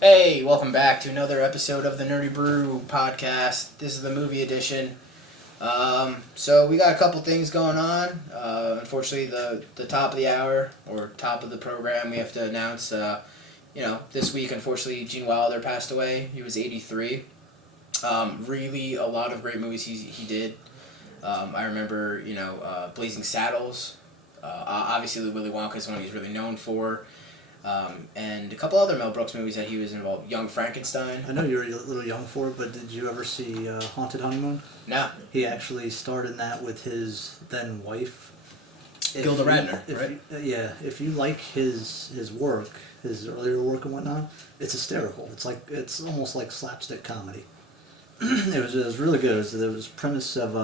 Hey, welcome back to another episode of the Nerdy Brew podcast. This is the movie edition. So we got a couple things going on. Unfortunately, the top of the hour or top of the program, we have to announce. This week, unfortunately, Gene Wilder passed away. He was 83. Really, a lot of great movies he did. I remember, Blazing Saddles. Obviously, the Willy Wonka is one he's really known for. And a couple other Mel Brooks movies that he was involved. Young Frankenstein. I know you were a little young for it, but did you ever see Haunted Honeymoon? No. He actually starred in that with his then wife. Gilda Radner, right? If you like his work, his earlier work and whatnot, it's hysterical. It's almost like slapstick comedy. It was really good. There was a premise of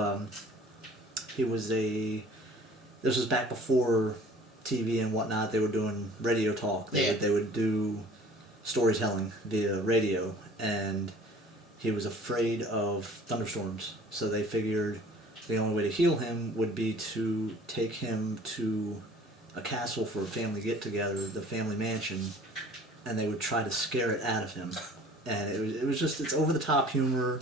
this was back before TV and whatnot. They were doing radio talk. They would do storytelling via radio, and he was afraid of thunderstorms. So they figured the only way to heal him would be to take him to a castle for a family get-together, the family mansion, and they would try to scare it out of him. And it's over-the-top humor.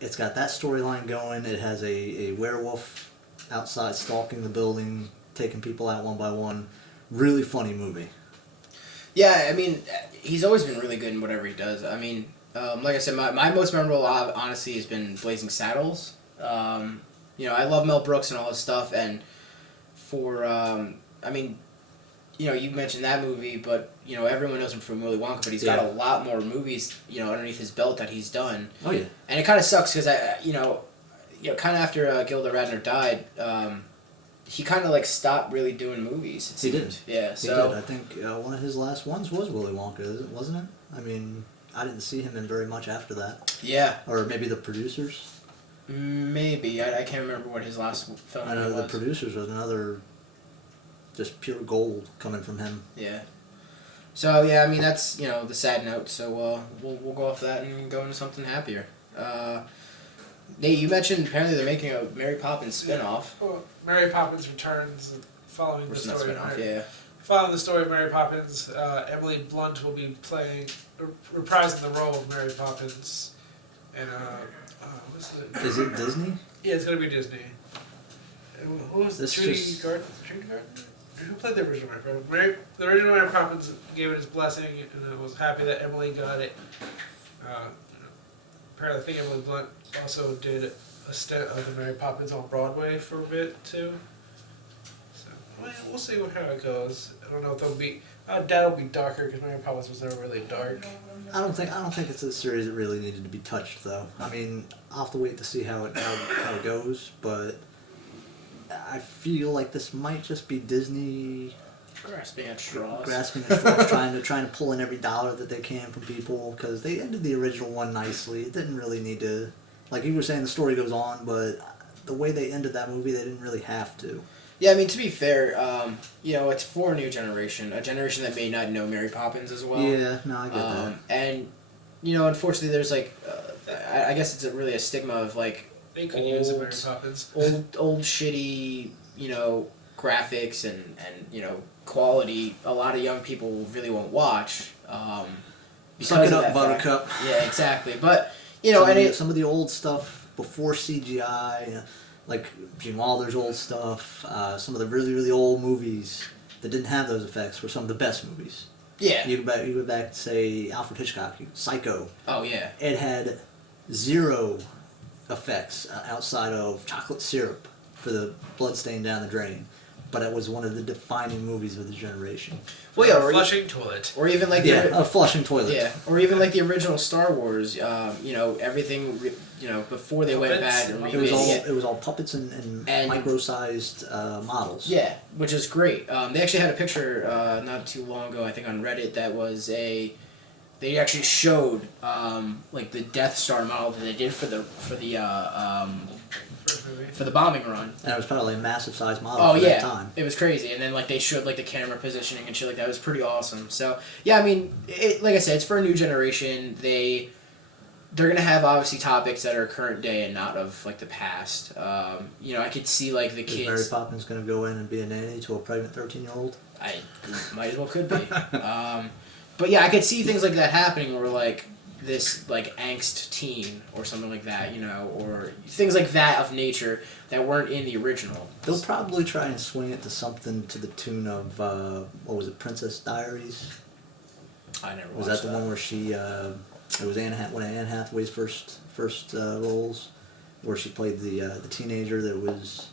It's got that storyline going. It has a werewolf outside stalking the building, taking people out one by one. Really funny movie. Yeah, I mean, he's always been really good in whatever he does. I mean, like I said, my most memorable, honestly, has been Blazing Saddles. I love Mel Brooks and all his stuff, and you mentioned that movie, but, everyone knows him from Willy Wonka, but he's got a lot more movies, underneath his belt that he's done. Oh, yeah. And it kind of sucks, because, kind of after Gilda Radner died, he kind of stopped really doing movies. He did. Yeah, He did. I think one of his last ones was Willy Wonka, wasn't it? I mean, I didn't see him in very much after that. Yeah. Or maybe The Producers? Maybe. I can't remember what his last film was. I know The Producers was another just pure gold coming from him. Yeah. So, yeah, I mean, that's, the sad note. So, we'll go off that and go into something happier. Nate, you mentioned apparently they're making a Mary Poppins spinoff. Well, Mary Poppins Returns, following the story. Following the story of Mary Poppins, Emily Blunt will be reprising the role of Mary Poppins. And Is it Disney? Yeah, it's gonna be Disney. And who was Judy Garden? Who played the original Mary Poppins? The original Mary Poppins gave it his blessing, and was happy that Emily got it. Apparently, I think Emily Blunt also did a stint of the Mary Poppins on Broadway for a bit too. So we'll see how it goes. I don't know if they'll be. I doubt it'll be darker because Mary Poppins was never really dark. I don't think it's a series that really needed to be touched though. I mean, I'll have to wait to see how it goes, but I feel like this might just be Disney Grasping at straws, trying to pull in every dollar that they can from people, because they ended the original one nicely. It didn't really need to, like you were saying, the story goes on, but the way they ended that movie, they didn't really have to. Yeah, I mean, to be fair, it's for a new generation, a generation that may not know Mary Poppins as well. Yeah, no, I get that. And, unfortunately, there's I guess it's really a stigma of they could use a Mary Poppins. old shitty, graphics and quality. A lot of young people really won't watch. Suck it up, Buttercup. Yeah, exactly. But some of the old stuff before CGI, like Gene Wilder's old stuff, some of the really, really old movies that didn't have those effects were some of the best movies. Yeah. You go back to, say, Alfred Hitchcock, Psycho. Oh, yeah. It had zero effects outside of chocolate syrup for the blood stain down the drain. But it was one of the defining movies of the generation. Well, yeah, flushing toilet. Or even a flushing toilet. Yeah, or even the original Star Wars. Everything. Before they went bad and remade it was all puppets and micro-sized models. Yeah, which is great. They actually had a picture not too long ago, I think, on Reddit that was They actually showed the Death Star model that they did for the bombing run. And it was probably a massive size model for that time. It was crazy. And then they showed the camera positioning and shit like that. It was pretty awesome. So yeah, I mean, like I said, it's for a new generation. They're gonna have obviously topics that are current day and not of the past. I could see the kids. Is Mary Poppins gonna go in and be a nanny to a pregnant 13-year-old? I might as well could be. but yeah, I could see things like that happening where like this like angst teen or something like that, you know, or things like that of nature that weren't in the original. They'll probably try and swing it to something to the tune of what was it, Princess Diaries? I never watched Was that the one where she? It was one of Anne Hathaway's first roles, where she played the teenager that was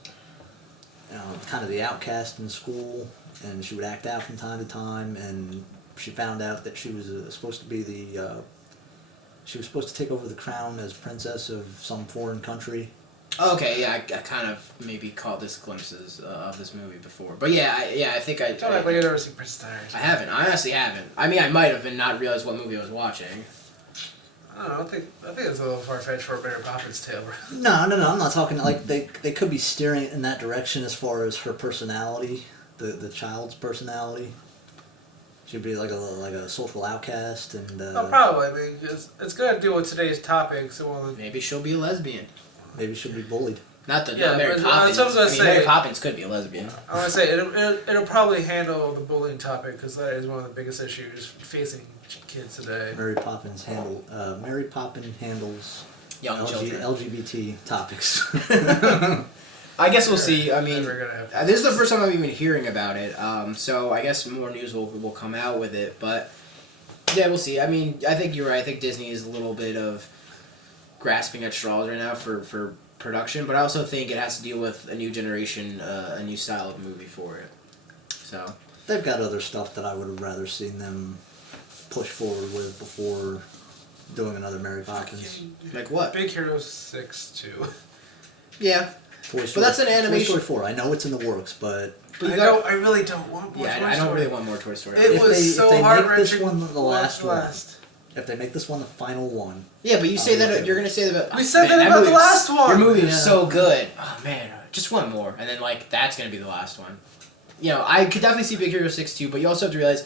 kind of the outcast in school, and she would act out from time to time, and she found out that she was supposed to be she was supposed to take over the crown as princess of some foreign country. Okay, yeah, I kind of maybe caught this glimpses of this movie before, but yeah, I think I. Don't act like you've never seen Princess Diaries. I haven't. I honestly haven't. I mean, I might have and not realized what movie I was watching. I don't know. I think it's a little far fetched for a Mary Poppins tale, bro. No, I'm not talking like they could be steering it in that direction as far as her personality, the child's personality. She'd be like a social outcast and. Oh, probably. I mean, it's gonna deal with today's topic. So Maybe she'll be a lesbian. Maybe she'll be bullied. Not Yeah, Mary but, Poppins. I was gonna say- Mary Poppins could be a lesbian. I want to say it'll probably handle the bullying topic because that is one of the biggest issues facing kids today. Mary Poppins handles Young children. LGBT topics. I guess we'll see. I mean, Never gonna have this is the first time I'm even hearing about it. So I guess more news will come out with it. But yeah, we'll see. I mean, I think you're right. I think Disney is a little bit of grasping at straws right now for production. But I also think it has to deal with a new generation, a new style of movie for it. So They've got other stuff that I would have rather seen them push forward with before doing another Mary Poppins. like what? Big Hero 6 too. Yeah. Toy Story, that's an animation- Toy Story 4. I know it's in the works, but I really don't want more Yeah, Toy I don't Story. really want more Toy Story. It If was they- so if they make heart-wrenching. this one the last one. last. if they make this one the final one, Yeah, but you say I'll that look at you're it. gonna say that. We said man, that about movie the last one. Your movie was Yeah. so good. Oh man, just one more, and then like that's gonna be the last one. You know, I could definitely see Big Hero 6 too, but you also have to realize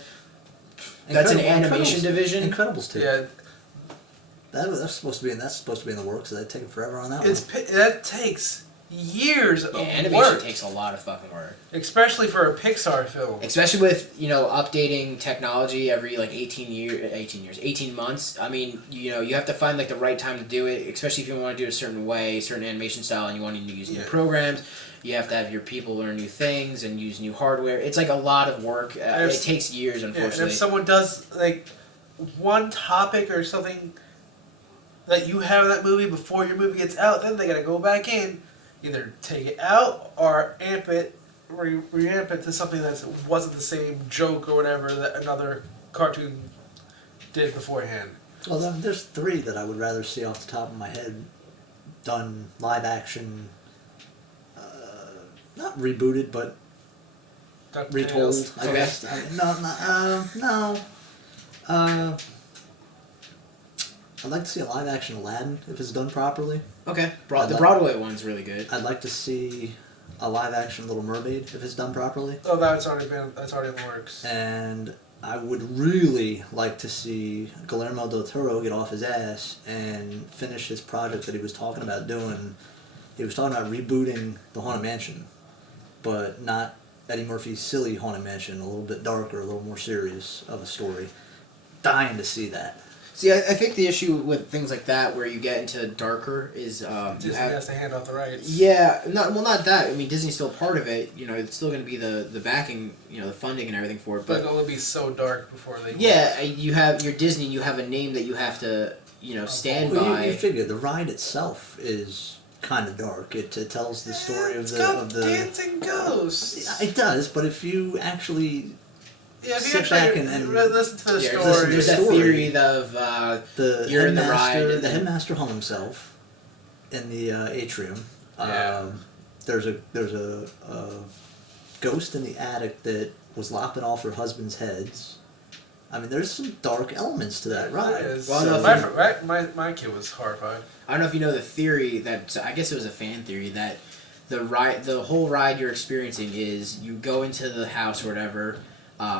that's an animation division. Incredibles 2. Yeah, That's supposed to be in the works. So they'd take forever on that one. that takes years Yeah, of animation work, takes a lot of fucking work, especially for a Pixar film. especially with updating technology every like 18 months. I mean, you have to find like the right time to do it, especially if you want to do it a certain way, certain animation style, and you want to use new programs. You have to have your people learn new things and use new hardware. It's like a lot of work. It takes years, Yeah, and unfortunately. if someone does like one topic or something that you have in that movie before your movie gets out, then they gotta go back in, either take it out or amp it, reamp it to something that wasn't the same joke or whatever that another cartoon did beforehand. Well, there's 3 that I would rather see off the top of my head done live action, not rebooted, but retold, DuckTales. I Okay. guess. No. I'd like to see a live action Aladdin if it's done properly. Okay, I'd the like- Broadway one's really good. I'd like to see a live action Little Mermaid if it's done properly. Oh, that's already in the works. And I would really like to see Guillermo del Toro get off his ass and finish his project that he was talking about doing. He was talking about rebooting the Haunted Mansion, but not Eddie Murphy's silly Haunted Mansion, a little bit darker, a little more serious of a story. Dying to see that. See, I think the issue with things like that, where you get into darker, is you Disney have. has to hand off the rights. Yeah, not that. I mean, Disney's still part of it. It's still going to be the backing, the funding and everything for it. But But it'll be so dark before they. yeah, you have your Disney. You have a name that you have to, stand Well, by. you figure the ride itself is kind of dark. It tells the story It's of got the. dancing ghosts. It does, but if you actually Yeah, if sit you actually back and listen to the Yeah, story. there's that story. theory of the You're in the headmaster, ride and the then- headmaster hung himself in the atrium. Yeah. There's a ghost in the attic that was lopping off her husband's heads. I mean, there's some dark elements to that ride. It is. Well, no, My kid was horrified. I don't know if you know the theory that I guess it was a fan theory that the whole ride you're experiencing is you go into the house or whatever.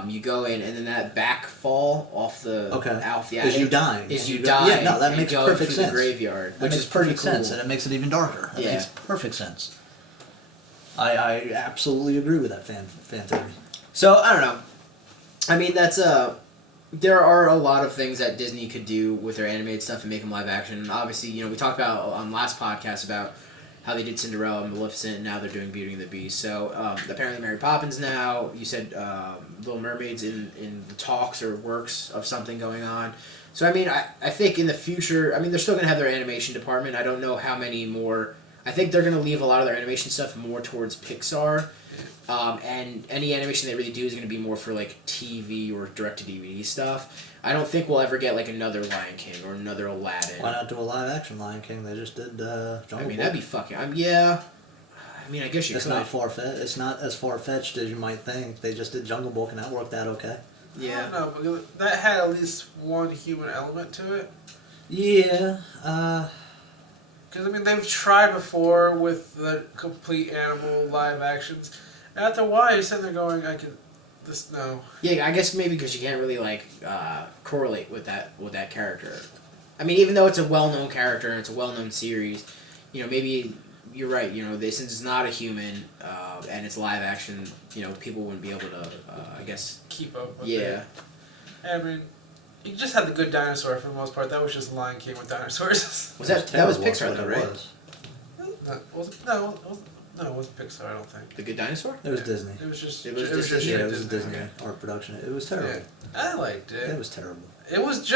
You go in, and then that back fall off the attic Is you die. Is And you die. Yeah, no, that and makes go perfect through sense. the graveyard, That which makes is pretty perfect cool. sense, and it makes it even darker. That Yeah. makes perfect sense. I absolutely agree with that fan theory. So I don't know. I mean, that's there are a lot of things that Disney could do with their animated stuff and make them live action. And obviously, we talked about on last podcast about how they did Cinderella and Maleficent, and now they're doing Beauty and the Beast. So apparently Mary Poppins now. You said Little Mermaid's in the talks or works of something going on. So I mean, I think in the future, I mean, they're still going to have their animation department. I don't know how many more. I think they're going to leave a lot of their animation stuff more towards Pixar. And any animation they really do is going to be more for like TV or direct-to-DVD stuff. I don't think we'll ever get like another Lion King or another Aladdin. Why not do a live-action Lion King? They just did Jungle Book. I mean, that'd be fucking... yeah. I mean, I guess you It's could. not far-fetched. It's not as far-fetched as you might think. They just did Jungle Book, and that worked out okay. Yeah. I don't know, because that had at least one human element to it. Yeah. Because, I mean, they've tried before with the complete animal live actions. And after a while, you're sitting there going, no. Yeah, I guess maybe because you can't really like correlate with that character. I mean, even though it's a well-known character and it's a well-known series, maybe you're right. Since it's not a human and it's live action, people wouldn't be able to, I guess, Keep up with yeah. it. I mean, you just had the good dinosaur for the most part. That was just Lion King with dinosaurs. Was that was terrible, Pixar what though, it right? was. No, it wasn't Pixar, I don't think. The Good Dinosaur? It was Disney. It was just. It was just Disney? Yeah, it was a Disney. Disney art production. It was terrible. Yeah. I liked it. It was terrible. It was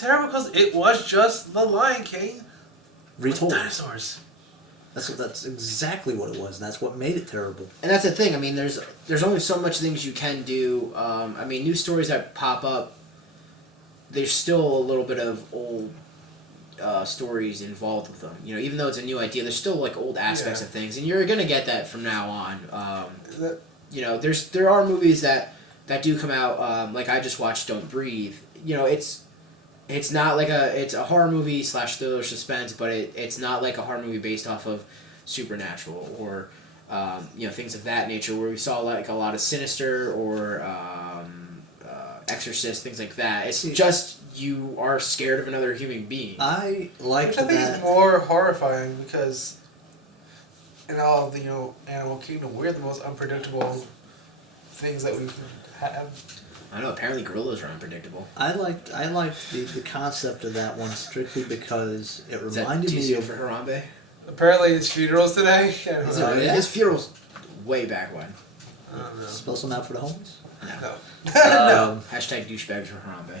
terrible because it was just the Lion King Retold. with dinosaurs. That's exactly what it was, and that's what made it terrible. And that's the thing. I mean, there's only so much things you can do. I mean, new stories that pop up, there's still a little bit of old stories involved with them. Even though it's a new idea, there's still like old aspects of things, and you're gonna get that from now on. There are movies that do come out. Like I just watched Don't Breathe. It's not like it's a horror movie / thriller suspense, but it's not like a horror movie based off of Supernatural or things of that nature where we saw like a lot of Sinister or Exorcist, things like that. It's just you are scared of another human being. I liked Which I think that. is more horrifying because in all of the Animal Kingdom, we're the most unpredictable things that we can have. I know. Apparently, gorillas are unpredictable. I liked the concept of that one strictly because it Is that reminded too me soon of for Harambe? Apparently, his funeral's today. I don't Is know. it? yeah? His funeral's way back when. I don't know. spell some out for the homies. No. Hashtag douchebags for Harambe.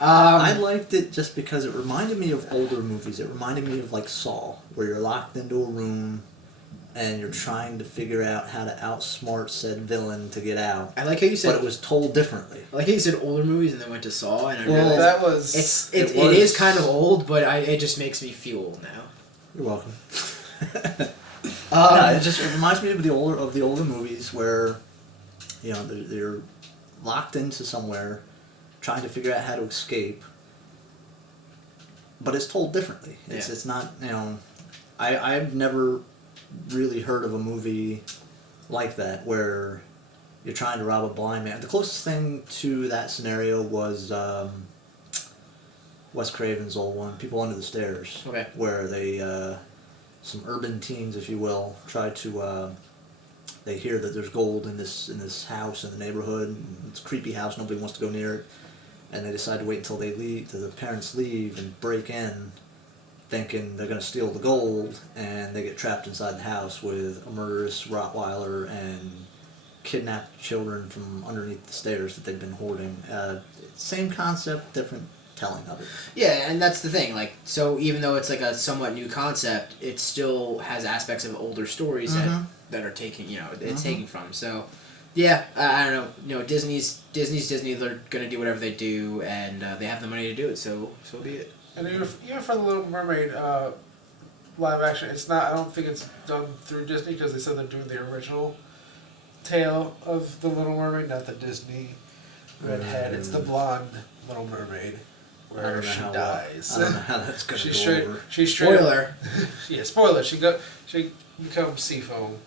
I liked it just because it reminded me of older movies. It reminded me of like Saw, where you're locked into a room and you're trying to figure out how to outsmart said villain to get out. I like how you said. But it was told differently. I like how you said older movies and then went to Saw, and I Well, realized That was. it was- is kind of old, but it just makes me feel old now. You're welcome. It reminds me of the older movies where, they're locked into somewhere, trying to figure out how to escape. But it's told differently. It's not I've never really heard of a movie like that where you're trying to rob a blind man. The closest thing to that scenario was Wes Craven's old one, People Under the Stairs. Okay. Where they some urban teens, if you will, try to they hear that there's gold in this house in the neighborhood. And it's a creepy house, nobody wants to go near it. And they decide to wait until the parents leave and break in, thinking they're going to steal the gold, and they get trapped inside the house with a murderous Rottweiler and kidnapped children from underneath the stairs that they've been hoarding. Same concept, different telling of it. Yeah, and that's the thing. Like, so even though it's like a somewhat new concept, it still has aspects of older stories that are taking it's taking from. So, yeah, I don't know. Disney's Disney. They're gonna do whatever they do, and they have the money to do it. So be it. And even for the Little Mermaid live action, it's not. I don't think it's done through Disney because they said they're doing the original tale of the Little Mermaid, not the Disney redhead. It's the blonde Little Mermaid I where don't know she how dies. I don't know how that's going to She's go straight. over. She's straight. Spoiler. Yeah, spoiler. She becomes sea foam.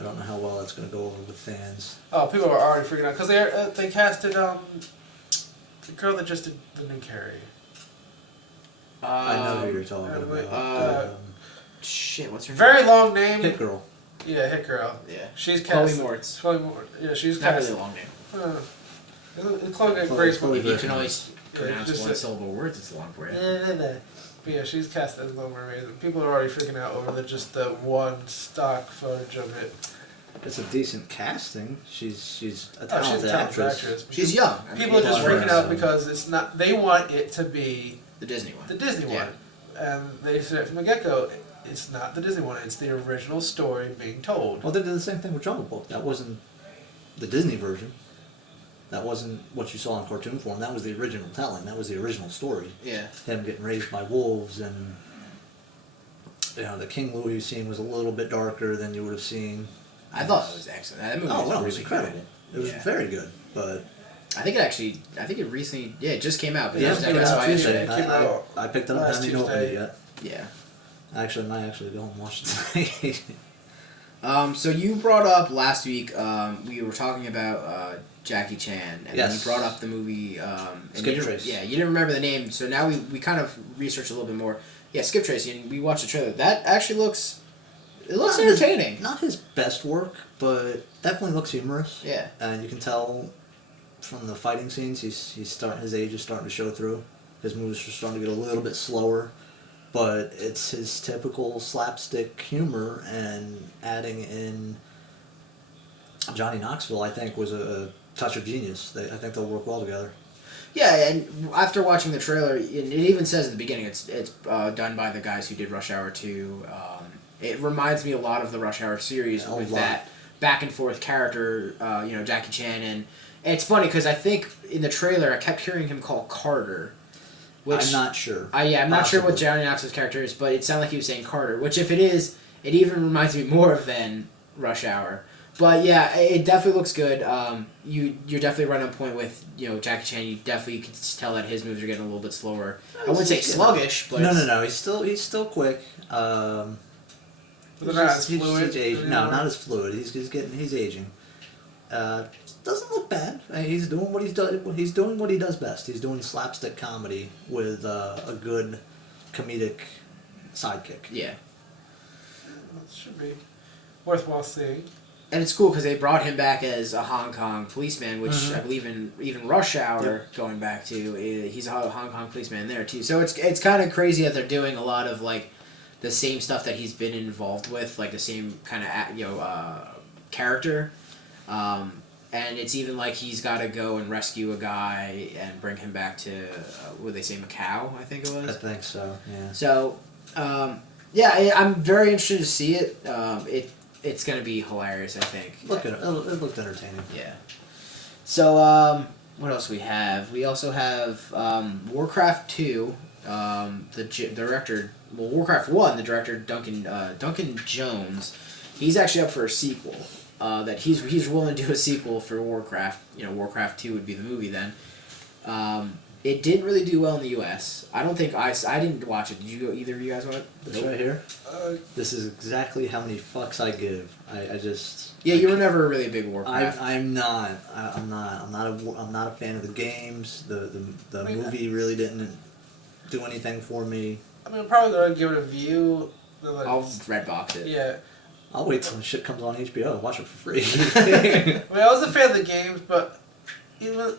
I don't know how well that's going to go over with fans. Oh, people are already freaking out because they casted the girl that just did the new Carrie. I know who you're talking about. Shit, what's her name? Very long name. Hit Girl. Yeah, Hit Girl. Yeah. She's Chloe cast. Moritz. Chloe Moritz. Yeah, she's Not cast. really a long name. Chloe Grace Chloe If you Grace can only Moretz. pronounce just one a- syllable words, it's long for you. But yeah, she's cast as Little Mermaid. People are already freaking out over just the one stock footage of it. It's a decent casting. She's a Oh, she's a talented talented actress. actress. She's young. I mean, People are just it freaking works. out because it's not. They want it to be The Disney one. the Disney Yeah. one, and they said from the get-go, it's not the Disney one. It's the original story being told. Well, they did the same thing with Jungle Book. That wasn't the Disney version. That wasn't what you saw in cartoon form. That was the original telling. That was the original story. Yeah. Him getting raised by wolves, and the King Louis scene was a little bit darker than you would have seen. I thought it was excellent. That movie Oh, was well, it really was incredible. good. It was Yeah. very good, but I think it recently, it just came out. But Yeah, it was it came Best out Buy Tuesday. yesterday. It came out I picked it up. I last haven't even opened Tuesday. it yet. Yeah. Actually, I might actually go home and watch it tonight. So you brought up last week, we were talking about Jackie Chan, and Yes. you brought up the movie. And Skip you didn't- Trace. Yeah, you didn't remember the name, so now we kind of researched a little bit more. Yeah, Skip Trace, and we watched the trailer. That actually looks entertaining. Not his best work, but definitely looks humorous. Yeah. And you can tell from the fighting scenes, his age is starting to show through. His moves are starting to get a little bit slower, but it's his typical slapstick humor, and adding in Johnny Knoxville, I think, was a touch of genius. I think they'll work well together. Yeah, and after watching the trailer, it even says at the beginning it's done by the guys who did Rush Hour 2. It reminds me a lot of the Rush Hour series A with lot. that back and forth character, Jackie Chan. And it's funny because I think in the trailer I kept hearing him call Carter. Which, I'm not sure. I'm not sure what Possibly. Johnny Knoxville's character is, but it sounded like he was saying Carter, which if it is, it even reminds me more of than Rush Hour. But yeah, it definitely looks good. You're definitely right on point with Jackie Chan. You definitely can tell that his moves are getting a little bit slower. I wouldn't say sluggish, but No. He's still quick. But they're not as fluid He's aging. No, anymore? not as fluid. He's aging. Doesn't look bad. He's doing what He's doing what he does best. He's doing slapstick comedy with a good comedic sidekick. Yeah. It should be worthwhile seeing. And it's cool because they brought him back as a Hong Kong policeman, which Mhm. I believe in even Rush Hour, going back to, he's a Hong Kong policeman there too. So it's kind of crazy that they're doing a lot of like the same stuff that he's been involved with, like the same kind of character. And it's even like he's got to go and rescue a guy and bring him back to, what they say, Macau, I think it I was. think so. Yeah. So, I'm very interested to see it. It's gonna be hilarious, I think. It looked entertaining. Yeah. So, what else we have? We also have Warcraft 2. Director, Warcraft 1, the director Duncan Jones, he's actually up for a sequel. That he's willing to do a sequel for Warcraft. Warcraft 2 would be the movie then. It didn't really do well in the U.S. I don't think I didn't watch it. Did you? Either of you guys watch it? This right here. Uh, This is exactly how many fucks I give. I just. Yeah, you were never really a big Warcraft. I'm not. I'm not a fan of the games. The movie really didn't do anything for me. I mean, I'm probably gonna give it a view. I'll Redbox it. Yeah. I'll wait till the shit comes on HBO and watch it for free. I mean, I was a fan of the games, but even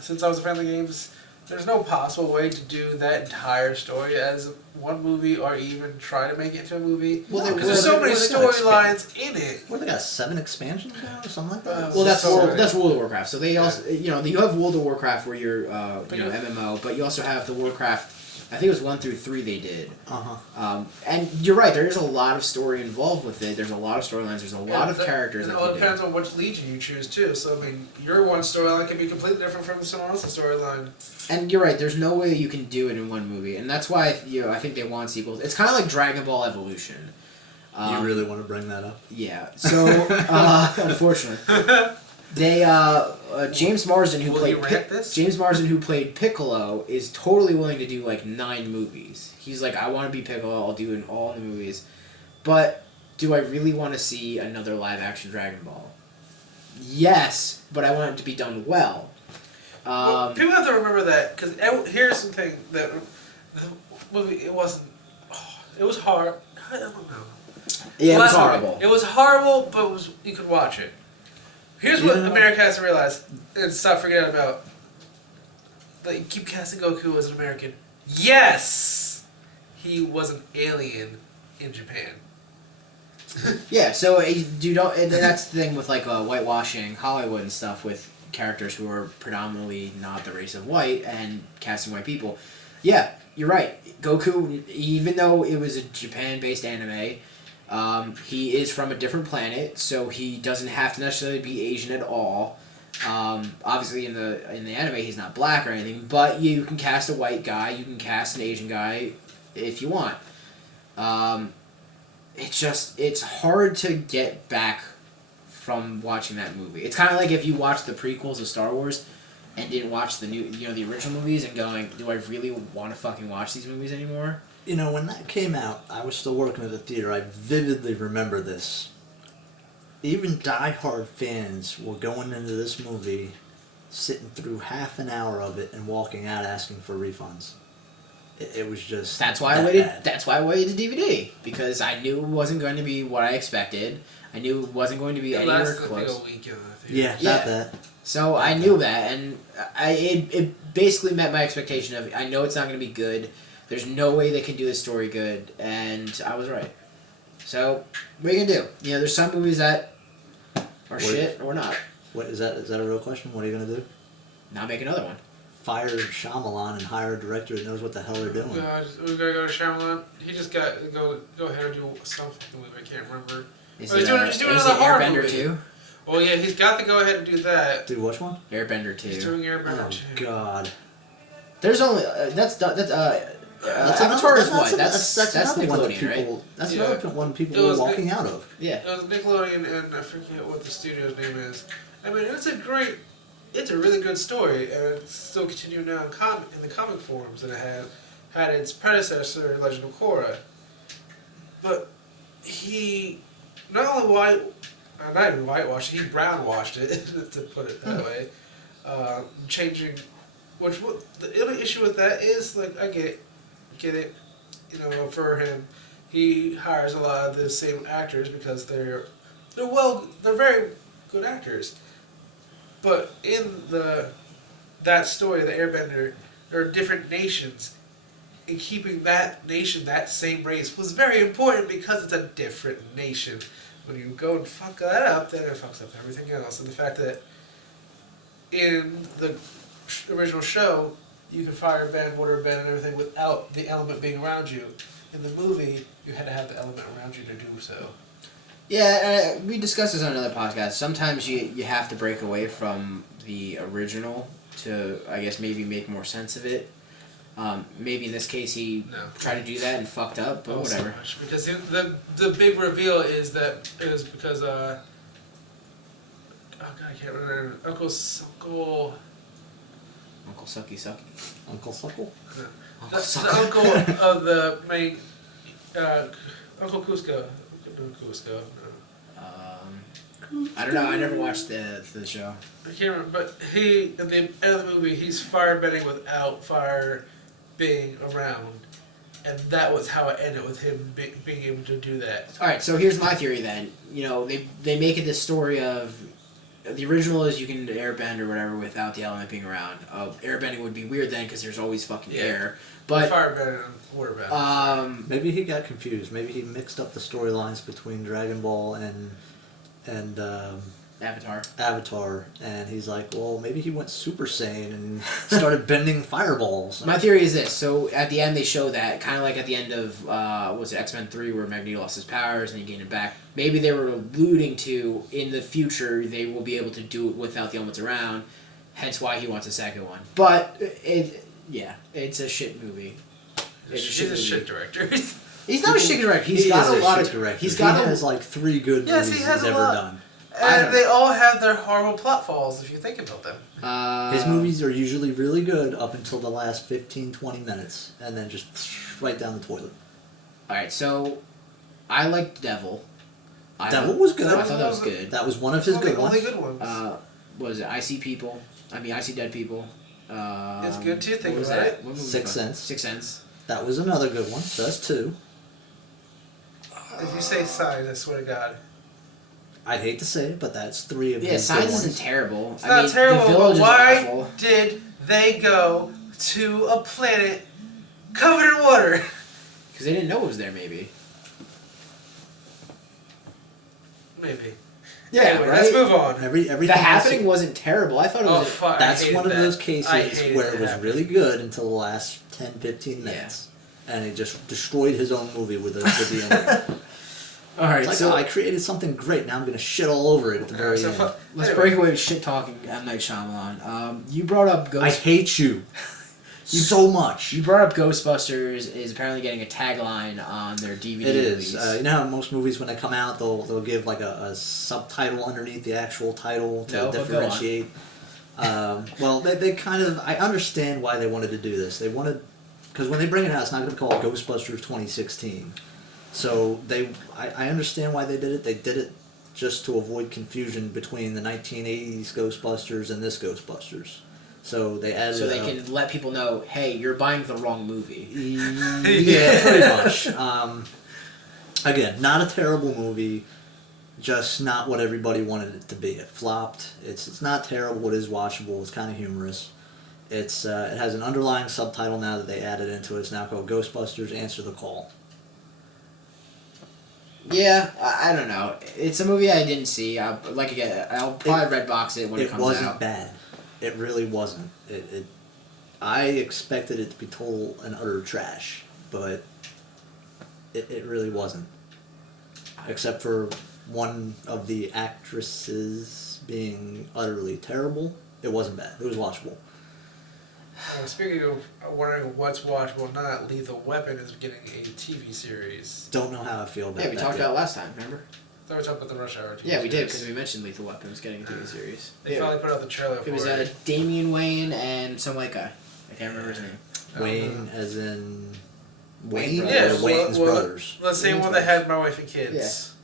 since I was a fan of the games, there's no possible way to do that entire story as one movie, or even try to make it into a movie. Well, Because there's so many storylines in it. What, they got 7 expansions now or something like that? Well, that's So World, many. that's World of Warcraft. So they also, you have World of Warcraft where you're, MMO, but you also have the Warcraft. I think it was 1 through 3 they did. And you're right. There is a lot of story involved with it. There's a lot of storylines. There's a lot of characters. And that it all they do. depends on which legion you choose too. So I mean, your one storyline can be completely different from someone else's storyline. And you're right. There's no way you can do it in one movie, and that's why I think they want sequels. It's kind of like Dragon Ball Evolution. You really want to bring that up? Yeah. So unfortunately, they James Marsden who Will played you rank this? James Marsden who played Piccolo is totally willing to do like 9 movies. He's like, I want to be Piccolo. I'll do it in all the movies. But do I really want to see another live action Dragon Ball? Yes, but I want it to be done well. Well, people have to remember that, because here's the thing, that the movie, it wasn't, it was hard. I don't know. Yeah, it was Well, horrible. It was horrible, but you could watch it. Here's what America has to realize and stop forgetting about. Like, you keep casting Goku as an American. Yes! He was an alien in Japan. Yeah, so you don't. And that's the thing with like whitewashing Hollywood and stuff with characters who are predominantly not the race of white and casting white people. Yeah, you're right. Goku, even though it was a Japan-based anime, he is from a different planet, so he doesn't have to necessarily be Asian at all. Obviously, in the anime, he's not black or anything, but you can cast a white guy, you can cast an Asian guy if you want. It's hard to get back from watching that movie. It's kind of like if you watched the prequels of Star Wars and didn't watch the the original movies and going, do I really want to fucking watch these movies anymore? You know, when that came out, I was still working at the theater. I vividly remember this. Even diehard fans were going into this movie, sitting through half an hour of it, and walking out asking for refunds. It was just That's why I waited. That's why I waited to DVD, because I knew it wasn't going to be what I expected. I knew it wasn't going to be anywhere close. A week in the Yeah, theater. about that. So I knew that, and it basically met my expectation of I know it's not going to be good. There's no way they can do this story good, and I was right. So what are you gonna do? There's some movies that are shit or not. What is that? Is that a real question? What are you gonna do? Not make another one. Fire Shyamalan and hire a director that knows what the hell they're doing. We gotta go to Shyamalan. He just got go ahead and do some fucking movie. I can't remember. Is he's doing is another it horror Airbender movie. 2? Well, yeah, he's got to go ahead and do that. Do which one? Airbender 2. He's doing Airbender Oh 2. God. There's only Avatar is what? That's another one that Nickelodeon, right? people. That's Yeah. another one people It were was walking out of. Yeah. It was Nickelodeon, and I forget what the studio's name is. I mean, it's a really good story, and it's still continuing now in the comic forums, and it had its predecessor, Legend of Korra. But he not only not even whitewashed, he brownwashed it, to put it that way, changing. The only issue with that is, like, I get it, for him, he hires a lot of the same actors because they're very good actors. But in that story, the Airbender, there are different nations, and keeping that nation, that same race, was very important because it's a different nation. When you go and fuck that up, then it fucks up everything else. And the fact that in the original show, you can fire bend, water bend, and everything without the element being around you. In the movie, you had to have the element around you to do so. Yeah, we discussed this on another podcast. Sometimes you have to break away from the original to, I guess, maybe make more sense of it. Maybe in this case he tried to do that and fucked up, but whatever. So much, because the big reveal is that it was because oh god, I can't remember. Uncle Sucky Sucky. Uncle Suckle? No. Uncle The Suckle. uncle of the main Uncle Cusco. Cusco. I don't know. I never watched the show. I can't remember, but he at the end of the movie he's fire bending without fire being around, and that was how it ended with him being able to do that. All right, so here's my theory then. They make it this story of the original is you can airbend or whatever without the element being around. Airbending would be weird then because there's always fucking air. But fire bending and water bending. Maybe he got confused. Maybe he mixed up the storylines between Dragon Ball and Avatar, and he's like, well, maybe he went Super Saiyan and started bending fireballs. My theory is this. So at the end they show that, kind of like at the end of, X-Men 3 where Magneto lost his powers and he gained it back. Maybe they were alluding to, in the future, they will be able to do it without the elements around, hence why he wants a second one. But, it's a shit movie. He's a shit director. He's not a shit director. He has like 3 good movies he's ever done. And they all have their horrible plot falls if you think about them. His movies are usually really good up until the last 15-20 minutes, and then just right down the toilet. Alright, so I liked Devil. Devil was good. I thought that was good. That was one of his good ones. Only good ones. What was it? I See Dead People. It's good too, think about about it. it. What movie Sixth was Sense. Sixth Sense. That was another good one. So that's 2. If you say sign, I swear to God. I'd hate to say it, but that's 3 of Yeah, his Signs good isn't ones. terrible. It's not The terrible, Village but is why awful. did they go to a planet covered in water? Because they didn't know it was there, maybe. Maybe. Yeah, Anyway, right? let's move on. Everything The has to- Happening wasn't terrible. I thought it was... Oh, fuck. That's I hated one of that. those I cases hated where it was that. really good until the last 10, 15 minutes. And it just destroyed his own movie with the ending. Alright, It's like, so oh, I created something great, now I'm going to shit all over it at the very So end. let's anyway. break away with shit-talking M. Night Shyamalan. You brought up I Ghost... hate you so much. You brought up Ghostbusters is apparently getting a tagline on their DVD It release. is. You know how most movies, when they come out, they'll give like a subtitle underneath the actual title to No, but go on. differentiate. Well, they kind of... I understand why they wanted to do this. They wanted... Because when they bring it out, it's not going to be called Ghostbusters 2016. So I understand why they did it. They did it just to avoid confusion between the 1980s Ghostbusters and this Ghostbusters. So they added... So they can let people know, hey, you're buying the wrong movie. Yeah, pretty much. Again, not a terrible movie, just not what everybody wanted it to be. It flopped. It's not terrible. It is watchable. It's kind of humorous. It has an underlying subtitle now that they added into it. It's now called Ghostbusters Answer the Call. Yeah, I don't know. It's a movie I didn't see. I'll probably redbox it when it comes out. It wasn't bad. It really wasn't. I expected it to be total and utter trash, but it really wasn't. Except for one of the actresses being utterly terrible, it wasn't bad. It was watchable. Speaking of wondering what's watchable or not, Lethal Weapon is getting a TV series. Don't know how I feel about Yeah, we that talked yet. about it last time, remember? I thought we talked about the Rush Hour TV Yeah, we did, series. because we mentioned Lethal Weapon was getting a TV series. They finally put out the trailer for It was Damian Wayne and some white guy. I can't remember his name. Wayne, as in Wayne Wayne, brothers. or Wayne's brothers. The same one that had My Wife and Kids.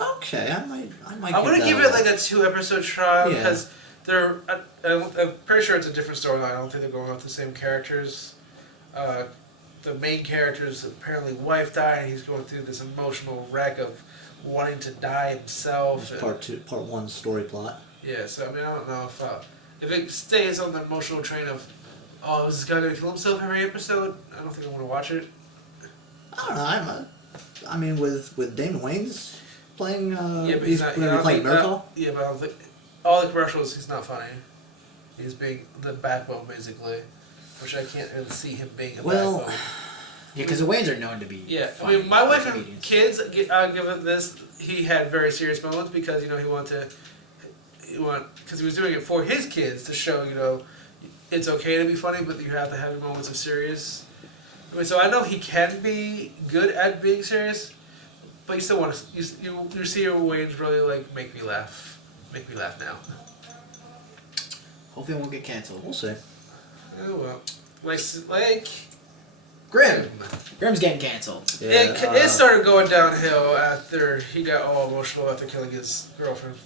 Okay, I might. I'm gonna that give a it go. like a 2-episode trial Yeah. because they're. I'm pretty sure it's a different storyline. I don't think they're going with the same characters. The main character's apparently wife died, and he's going through this emotional wreck of wanting to die himself. It's part 1 story plot. Yeah, so I mean, I don't know if it stays on the emotional train of, oh, is this guy gonna kill himself every episode? I don't think I want to watch it. I don't know. I mean, with Damon Wayans playing, Yeah, but he's not. going to be playing Murtaugh. Yeah, but I don't think all the commercials. He's not funny. He's being the backbone basically, which I can't really see him being a Well, backbone. Yeah, because the Waynes are known to be Yeah, I funny mean, My Wife and comedians. Kids. I'll give it this. He had very serious moments because he wanted to. Because he was doing it for his kids to show it's okay to be funny, but you have to have your moments of serious. I mean, so I know he can be good at being serious, but you still want to. You see your Wayne's really like make me laugh now. Hopefully it won't get canceled. We'll see. Oh well, like Grimm! Grimm's getting canceled. Yeah, it started going downhill after he got all emotional after killing his girlfriend.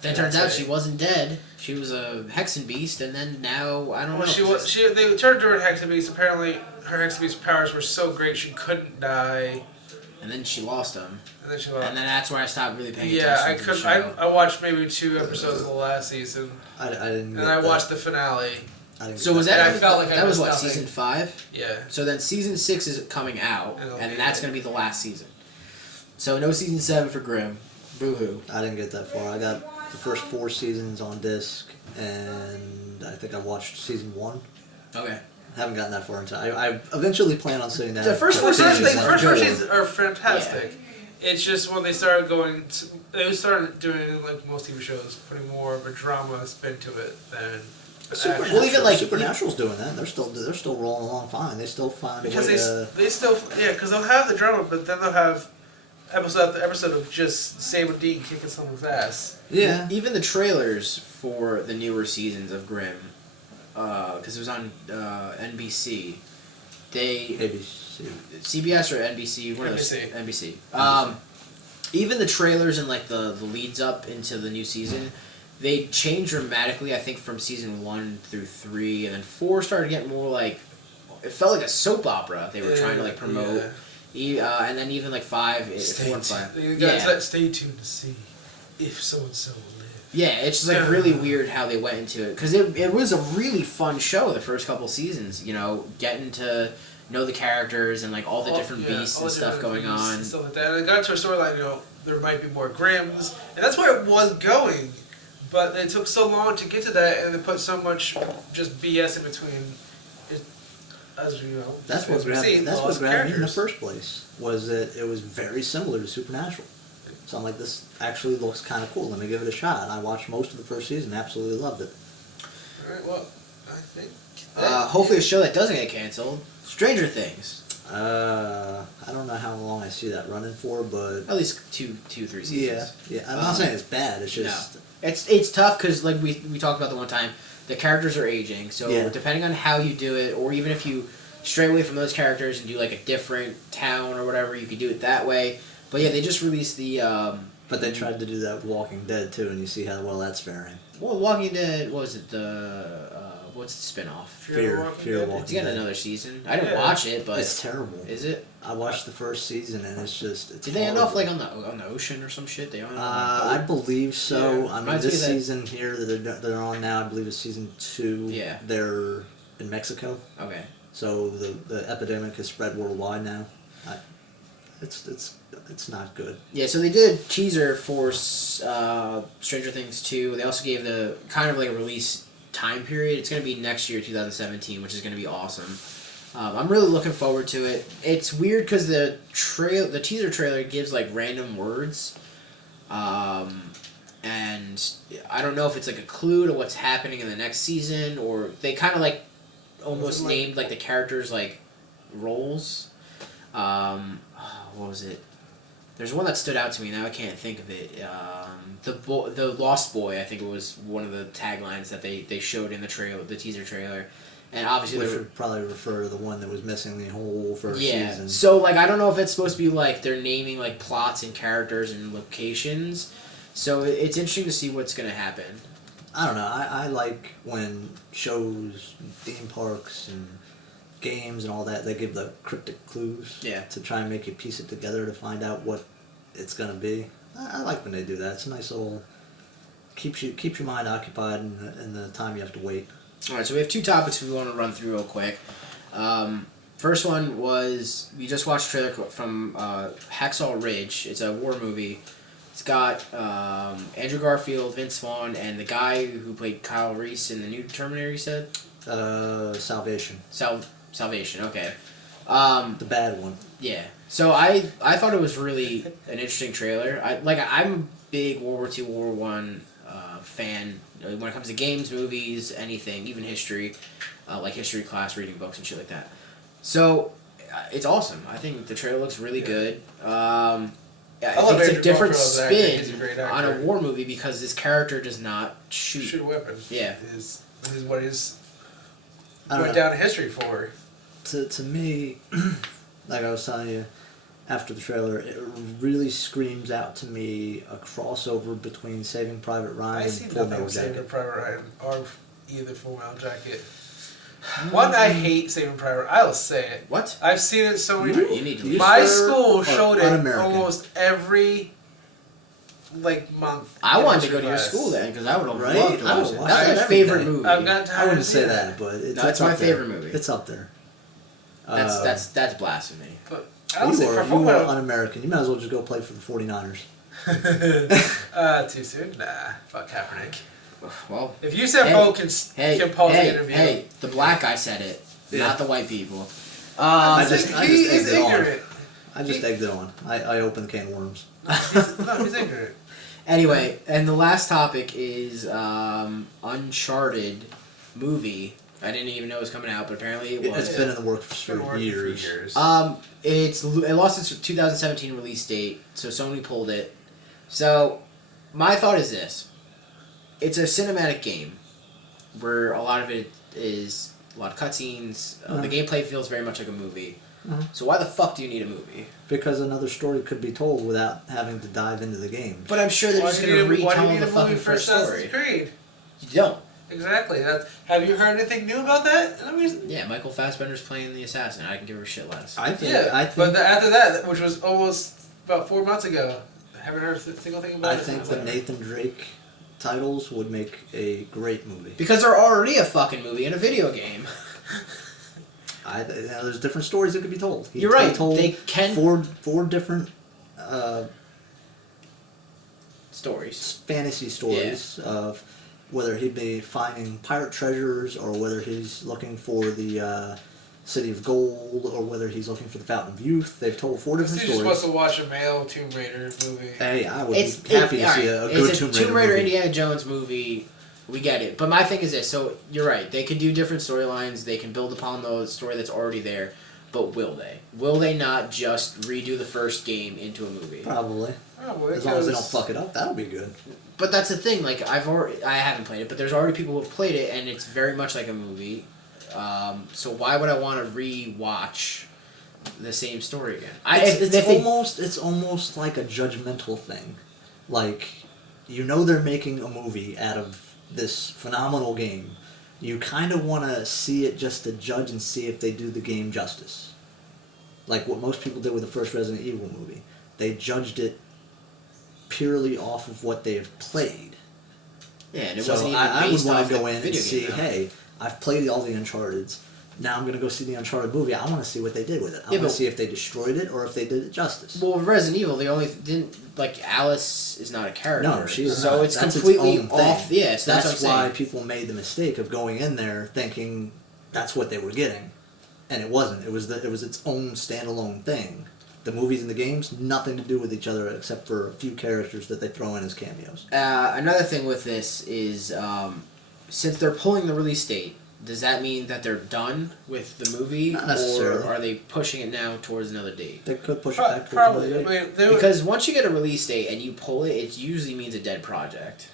Then turns out she wasn't dead. She was a Hexen Beast, and then now, I don't know. They turned her into Hexen Beast. Apparently, her Hexen Beast powers were so great she couldn't die. And then she lost him. And then she lost. And then that's where I stopped really paying Yeah, I attention to the couldn't. show. I watched maybe 2 episodes of the last season, I didn't. and I watched the finale. So was that? And I felt like I that was missed what, nothing. season 5? Yeah. So then season 6 is coming out, It'll and be- that's going to be the last season. So no season 7 for Grimm. Boo-hoo. I didn't get that far. I got the first 4 seasons on disc, and I think I watched season 1. Okay. Haven't gotten that far into. I eventually plan on sitting down. The first to four finish seasons it. are First good. 4 seasons are fantastic. It's just when they started they started doing like most TV shows, putting more of a drama spin to it than. Supernatural, Well, even like- Supernatural's doing that. They're still rolling along fine. They still find Because a way to. they still because they'll have the drama, but then they'll have episode after episode of just Sam and Dean kicking someone's ass. Yeah. Even the trailers for the newer seasons of Grimm, because it was on NBC, ABC. CBS or NBC, one of those. NBC. NBC. Even the trailers and like the leads up into the new season, they changed dramatically. I think from season 1 through 3, and then 4 started getting more like, it felt like a soap opera. They were trying to like promote. And then even like 5, 4 and 5. You gotta stay tuned to see. if so and so lived. Yeah, it's just like really weird how they went into it because it was a really fun show the first couple seasons. You know, getting to know the characters and like all the different beasts and stuff going on. And stuff like that. And it got to a storyline, there might be more Grims, and that's where it was going. But it took so long to get to that, and they put so much just BS in between. As you know, that's what grabbed me in the first place. Was that it was very similar to Supernatural. So I'm like, this actually looks kind of cool. Let me give it a shot. And I watched most of the first season. Absolutely loved it. All right. Well, I think. Hopefully, a show that doesn't get canceled. Stranger Things. I don't know how long I see that running for, but at least two, 3 seasons. Yeah. I'm not saying it's bad. It's just it's tough because like we talked about the one time, the characters are aging. So depending on how you do it, or even if you stray away from those characters and do like a different town or whatever, you could do it that way. But yeah, they just released the. But they tried to do that with Walking Dead too, and you see how well that's faring. Well, Walking Dead, what was it? What's the spinoff? Fear of Walking Dead. It's got another season. I didn't watch it, but it's terrible. Is it? I watched the first season, and it's Did they end off like on the ocean or some shit? They I believe so. Yeah. I mean, this season here that they're on now, I believe is season 2. Yeah. They're in Mexico. Okay. So the epidemic has spread worldwide now. It's not good. Yeah, so they did a teaser for Stranger Things 2. They also gave the kind of like a release time period. It's going to be next year, 2017, which is going to be awesome. I'm really looking forward to it. It's weird because the teaser trailer gives like random words, and I don't know if it's like a clue to what's happening in the next season, or they kind of like almost named like the characters like roles. What was it? There's one that stood out to me. Now I can't think of it. The Lost Boy, I think it was one of the taglines that they showed in the teaser trailer, and obviously we should probably refer to the one that was missing the whole first season. So like I don't know if it's supposed to be like they're naming like plots and characters and locations. So it's interesting to see what's gonna happen. I don't know. I like when shows, theme parks, and games and all that, they give the cryptic clues to try and make you piece it together to find out what it's going to be. I like when they do that. It's a nice little keeps your mind occupied in the time you have to wait. All right, so we have 2 topics we want to run through real quick. First one was we just watched a trailer from Hacksaw Ridge. It's a war movie. It's got Andrew Garfield, Vince Vaughn, and the guy who played Kyle Reese in the new Terminator. You said Salvation. Salvation, okay. The bad one. Yeah. So I thought it was really an interesting trailer. I'm a big World War II, World War I fan when it comes to games, movies, anything, even history, like history class, reading books and shit like that. So it's awesome. I think the trailer looks really good. It's a different spin on a war movie because this character does not shoot a weapon. Yeah. Is what he's went down in history for. To me, like I was telling you after the trailer, it really screams out to me a crossover between Saving Private Ryan and Full Metal Jacket. Saving Private Ryan or either Full Metal Jacket. One, I hate Saving Private Ryan. I'll say it. What? I've seen it so many times. You My school showed it almost every month. I wanted to go to your school then because I would have loved to watch it. That's my favorite movie. I've got time. I wouldn't say that, but that's my favorite movie. It's up there. That's blasphemy. But you are un-American. You might as well just go play for the 49ers. Too soon? Nah. Fuck Kaepernick. Well, if you said Bo can pause the interview. Hey, the black guy said it, not the white people. I just egged it on. I just egged it on. I opened the can of worms. No, he's ignorant. Anyway, and the last topic is Uncharted movie. I didn't even know it was coming out, but apparently it was. It's been in the works for years. It lost its 2017 release date, so Sony pulled it. So, my thought is this. It's a cinematic game, where a lot of it is a lot of cutscenes. The gameplay feels very much like a movie. So why the fuck do you need a movie? Because another story could be told without having to dive into the game. But I'm sure they're just going to retell the fucking first story. Creed? You don't. Exactly. Have you heard anything new about that? Yeah, Michael Fassbender's playing the assassin. I can give her shit less. But after that, which was almost about 4 months ago, haven't heard a single thing about I it. think the Nathan Drake titles would make a great movie. Because they're already a fucking movie in a video game. There's different stories that could be told. You're right. Told They can four different stories, fantasy stories of whether he'd be finding pirate treasures or whether he's looking for the City of Gold or whether he's looking for the Fountain of Youth. They've told four different You're stories. supposed to watch a male Tomb Raider movie. Hey, I would be happy to see a good Tomb Raider movie. Indiana Jones movie. We get it, but my thing is this. So you're right. They can do different storylines. They can build upon the story that's already there. But will they? Will they not just redo the first game into a movie? Probably. Probably. As long as they don't fuck it up, that'll be good. But that's the thing. Like I haven't played it, but there's already people who have played it, and it's very much like a movie. So why would I want to re-watch the same story again? It's almost like a judgmental thing. Like, they're making a movie out of this phenomenal game. You kind of want to see it just to judge and see if they do the game justice. Like what most people did with the first Resident Evil movie. They judged it purely off of what they have played. Yeah, and it So wasn't even I would based want off to go the in and video see, game, though. hey, I've played all the Uncharted's. Now I'm going to go see the Uncharted movie. I want to see what they did with it. I want to see if they destroyed it or if they did it justice. Well, with Resident Evil, they only didn't Alice is not a character. No, she is so not. it's That's completely its own thing. off. Yeah, so that's what I'm why saying. people made the mistake of going in there thinking that's what they were getting, and it wasn't. It was its own standalone thing. The movies and the games, nothing to do with each other except for a few characters that they throw in as cameos. Another thing with this is since they're pulling the release date, does that mean that they're done with the movie, Not necessarily. or are they pushing it now towards another date? They could push it back towards Probably. another date. Because once you get a release date and you pull it, it usually means a dead project.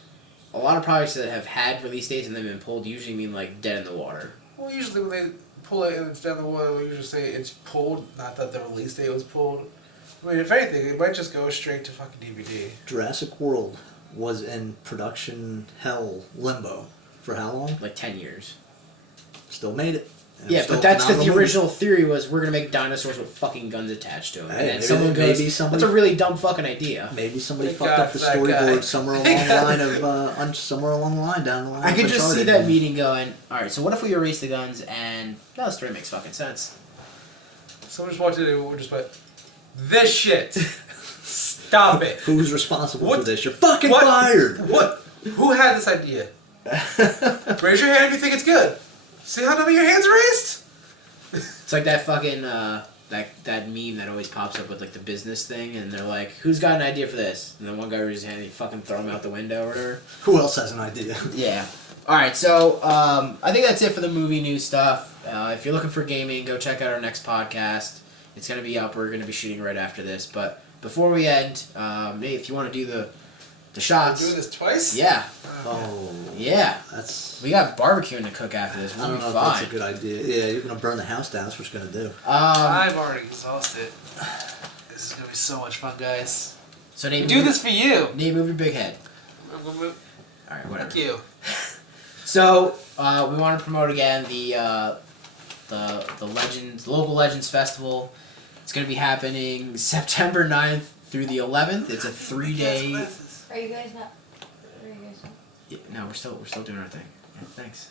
A lot of projects that have had release dates and then been pulled usually mean like dead in the water. Well, usually when they pull it and it's down the water, we usually say it's pulled, not that the release date was pulled. I mean, if anything, it might just go straight to fucking DVD. Jurassic World was in production hell limbo for how long? Like 10 years. Still made it. And it Yeah, was still but a that's because the phenomenal original theory was we're gonna make dinosaurs with fucking guns attached to them. Hey, and then maybe- someone goes, maybe somebody- that's a really dumb fucking idea. Maybe somebody Thank fucked God up the for that guy. storyboard somewhere along the line of somewhere along the line down the line. I could of just see Uncharted. that meeting going, alright, so what if we erase the guns and that story makes fucking sense. Someone just walked in and we just went, this shit! Stop it! Who's responsible What- for this? You're fucking what- fired. What? Who had this idea? Raise your hand if you think it's good. See how none of your hands are raised? It's like that fucking that meme that always pops up with like the business thing and they're like, who's got an idea for this? And then one guy raises his hand and you fucking throw him out the window or whatever. Who else has an idea? Yeah. Alright, so I think that's it for the movie news stuff. If you're looking for gaming, go check out our next podcast. It's going to be up. We're going to be shooting right after this. But before we end, Nate, if you want to do the We're shots. doing this twice? Yeah. Oh, Yeah. that's. We got barbecuing to cook after this. I We'll don't be know if fine. that's a good idea. Yeah, you're gonna burn the house down. That's what you're gonna do. I'm already exhausted. This is gonna be so much fun, guys. So We Nate, do this for you. Nate, move your big head. I'm gonna move. Alright, whatever. Thank you. So, we want to promote again the Local Legends Festival. It's going to be happening September 9th through the 11th. It's a 3-day. Are you guys not? Are you guys not? Yeah, no, we're still doing our thing. Yeah, thanks.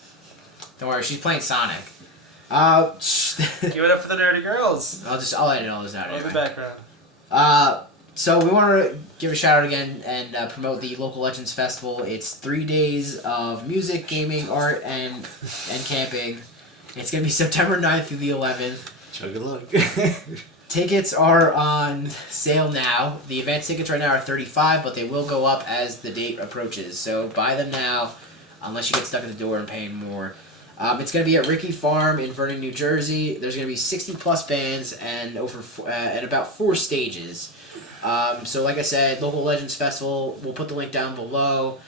Don't worry, she's playing Sonic. Give it up for the nerdy girls. I'll edit all this out In the anyway. background. So we want to give a shout out again and promote the Local Legends Festival. It's 3 days of music, gaming, art, and camping. It's going to be September 9th through the 11th. Chug a luck. Tickets are on sale now. The event tickets right now are $35, but they will go up as the date approaches. So buy them now, unless you get stuck at the door and paying more. It's going to be at Ricky Farm in Vernon, New Jersey. There's going to be 60+ bands and and about 4 stages. So like I said, Local Legends Festival, we'll put the link down below.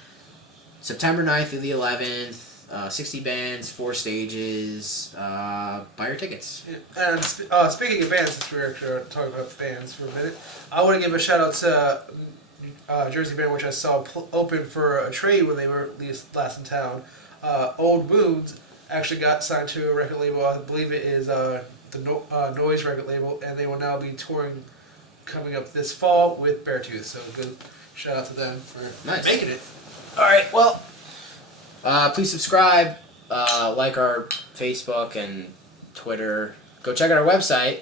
September 9th through the 11th. 60 bands, 4 stages. Buy your tickets. And speaking of bands, since we're talking about bands for a minute, I want to give a shout out to Jersey band, which I saw open for a trade when they were last in town. Old Wounds actually got signed to a record label. I believe it is the Noise record label, and they will now be touring coming up this fall with Beartooth. So good shout out to them for Nice. making it. All right. Well, please subscribe, like our Facebook and Twitter. Go check out our website.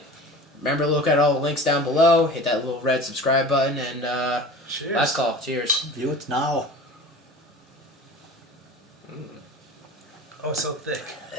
Remember to look at all the links down below. Hit that little red subscribe button and Cheers. last call. Cheers. View it now. Oh, so thick.